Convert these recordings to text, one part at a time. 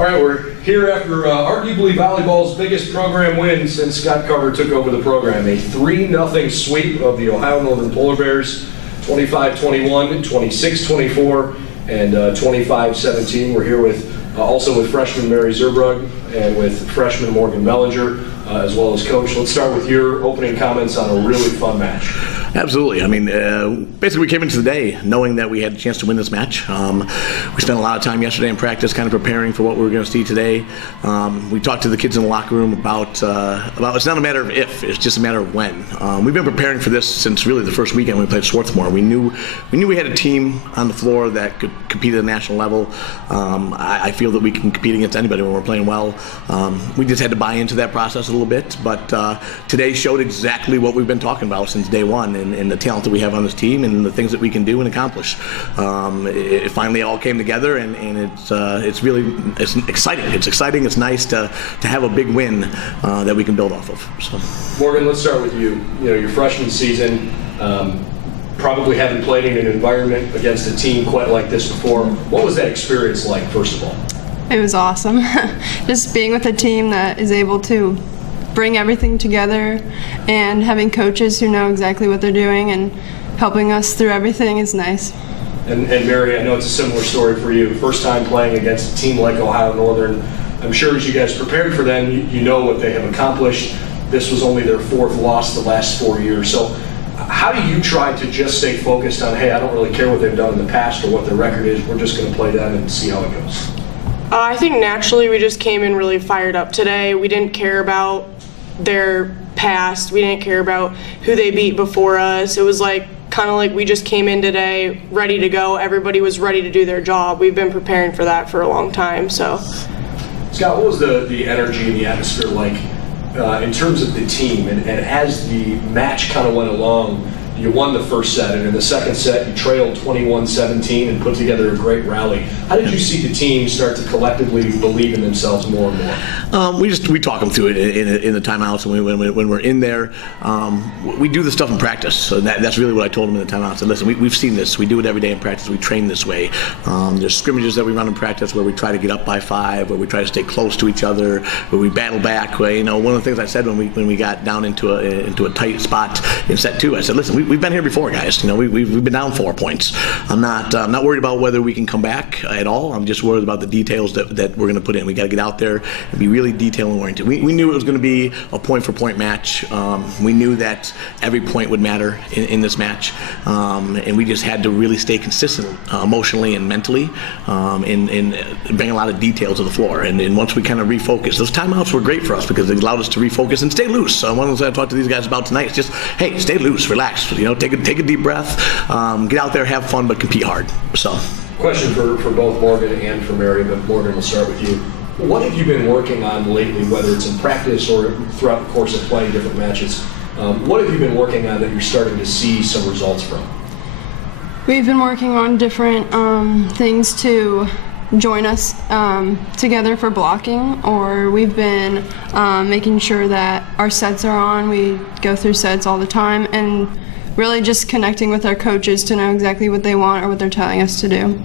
All right, we're here after arguably volleyball's biggest program win since Scott Carter took over the program. A 3-0 sweep of the Ohio Northern Polar Bears, 25-21, 26-24, and 25-17. We're here with also with freshman Mary Zurbrugg and with freshman Morgan Mellinger, as well as coach. Let's start with your opening comments on a really fun match. Absolutely. I mean, basically we came into the day knowing that we had a chance to win this match. We spent a lot of time yesterday in practice kind of preparing for what we were going to see today. We talked to the kids in the locker room about it's not a matter of if, it's just a matter of when. We've been preparing for this since really the first weekend we played Swarthmore. We knew we had a team on the floor that could compete at a national level. I feel that we can compete against anybody when we're playing well. We just had to buy into that process a little bit, but today showed exactly what we've been talking about since day one. And the talent that we have on this team and the things that we can do and accomplish. It finally all came together, and it's really exciting. It's exciting. It's nice to have a big win that we can build off of. So. Morgan, let's start with you. You know, your freshman season, probably haven't played in an environment against a team quite like this before. What was that experience like, first of all? It was awesome. Just being with a team that is able to bring everything together and having coaches who know exactly what they're doing and helping us through everything is nice. And Mary, I know it's a similar story for you. First time playing against a team like Ohio Northern. I'm sure as you guys prepared for them, you know what they have accomplished. This was only their 4th loss the last 4 years. So how do you try to just stay focused on, hey, I don't really care what they've done in the past or what their record is, we're just going to play them and see how it goes? I think naturally we just came in really fired up today. We didn't care about their past. We didn't care about who they beat before us. It was kind of like we just came in today ready to go. Everybody was ready to do their job. We've been preparing for that for a long time. So, Scott, what was the energy and the atmosphere like in terms of the team? And as the match kind of went along, you won the first set, and in the second set you trailed 21-17 and put together a great rally. How did you see the team start to collectively believe in themselves more and more? We talk them through it in the timeouts, and when we're in there, we do the stuff in practice. So that's really what I told them in the timeouts. I said, listen, we've seen this. We do it every day in practice. We train this way. There's scrimmages that we run in practice where we try to get up by 5, where we try to stay close to each other, where we battle back. Where, you know, one of the things I said when we got down into a tight spot in set 2, I said, listen, we've been here before, guys. You know, we've been down 4 points. I'm not worried about whether we can come back at all. I'm just worried about the details that we're going to put in. We got to get out there and be really detail oriented. We knew it was going to be a point-for-point match. We knew that every point would matter in this match, and we just had to really stay consistent emotionally and mentally, and bring a lot of detail to the floor. And once we kind of refocused, those timeouts were great for us because they allowed us to refocus and stay loose. One of the things I talked to these guys about tonight is just, hey, stay loose, relax. You know, take a deep breath, get out there, have fun, but compete hard. So. Question for both Morgan and for Mary, but Morgan, we'll start with you. What have you been working on lately, whether it's in practice or throughout the course of playing different matches? What have you been working on that you're starting to see some results from? We've been working on different things to join us together for blocking, or we've been making sure that our sets are on. We go through sets all the time, and really just connecting with our coaches to know exactly what they want or what they're telling us to do.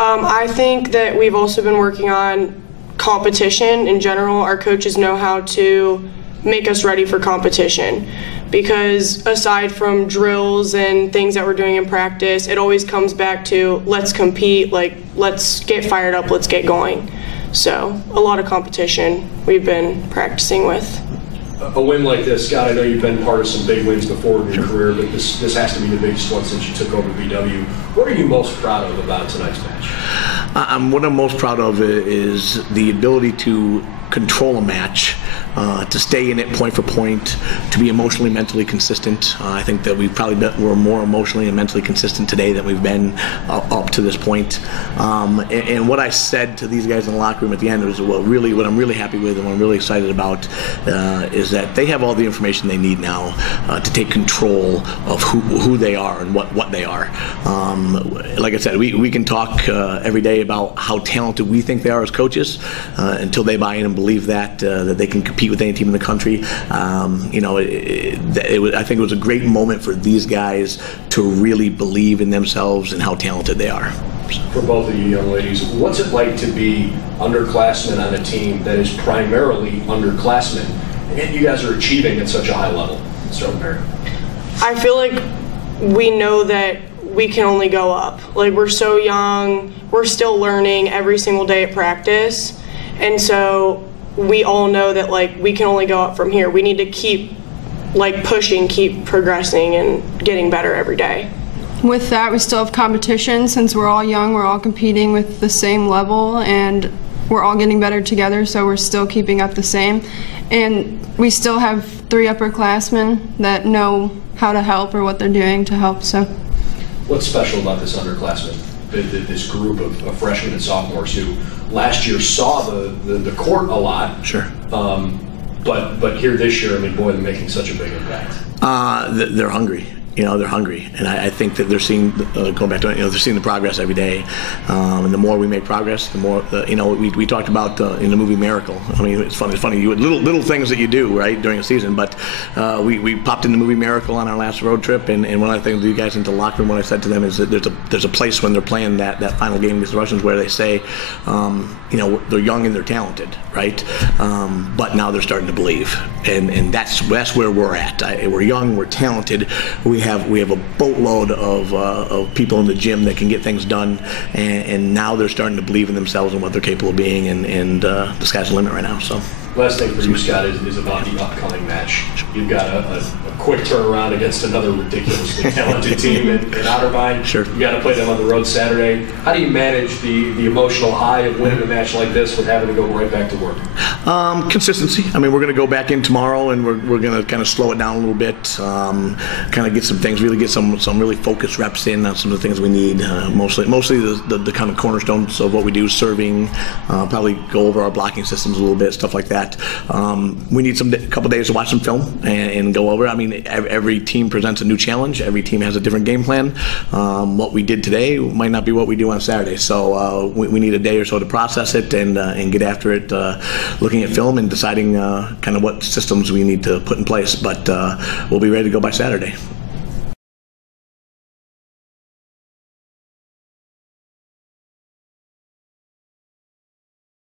I think that we've also been working on competition in general. Our coaches know how to make us ready for competition, because aside from drills and things that we're doing in practice, it always comes back to let's compete, let's get fired up, let's get going. So a lot of competition we've been practicing with. A win like this, Scott, I know you've been part of some big wins before in your career, but this has to be the biggest one since you took over BW. What are you most proud of about tonight's match? What I'm most proud of is the ability to control a match, to stay in it point for point, to be emotionally, mentally consistent. I think that we're more emotionally and mentally consistent today than we've been up to this point. And what I said to these guys in the locker room at the end was what I'm really happy with and what I'm really excited about is that they have all the information they need now to take control of who they are and what they are. Like I said, we can talk every day about how talented we think they are as coaches until they buy in and believe that they can compete with any team in the country. You know, I think it was a great moment for these guys to really believe in themselves and how talented they are. For both of you young ladies, what's it like to be underclassmen on a team that is primarily underclassmen, and you guys are achieving at such a high level? Let's start with Mary. I feel like we know that we can only go up. Like, we're so young, we're still learning every single day at practice, and so we all know that, like, we can only go up from here. We need to keep, like, pushing, keep progressing, and getting better every day. With that, we still have competition. Since we're all young, we're all competing with the same level, and we're all getting better together, so we're still keeping up the same. And we still have 3 upperclassmen that know how to help or what they're doing to help. So, what's special about this underclassmen, this group of freshmen and sophomores who last year saw the court a lot? Sure. But here this year, I mean, boy, they're making such a big impact. They're hungry. They're hungry, and I think that they're seeing, going back to it, they're seeing the progress every day, and the more we make progress, the more, we talked about in the movie Miracle. I mean, it's funny, you little things that you do, right, during a season, but we popped in the movie Miracle on our last road trip, and one of the things you guys into the locker room, what I said to them is that there's a place when they're playing that final game against the Russians where they say, they're young and they're talented, right, but now they're starting to believe, and that's where we're at. We're young, we're talented, we have a boatload of people in the gym that can get things done, and now they're starting to believe in themselves and what they're capable of being, and the sky's the limit right now. So. Last thing for you, Scott, is about the upcoming match. You've got a quick turnaround against another ridiculously talented team in Otterbein. Sure. You got to play them on the road Saturday. How do you manage the emotional high of winning a match like this with having to go right back to work? Consistency. I mean, we're going to go back in tomorrow, and we're going to kind of slow it down a little bit, kind of get some things, really get some really focused reps in on some of the things we need. Mostly the kind of cornerstones of what we do, serving, probably go over our blocking systems a little bit, stuff like that. We need a couple days to watch some film and go over. I mean, every team presents a new challenge. Every team has a different game plan. What we did today might not be what we do on Saturday. So we need a day or so to process it and get after it, looking at film and deciding kind of what systems we need to put in place. But we'll be ready to go by Saturday.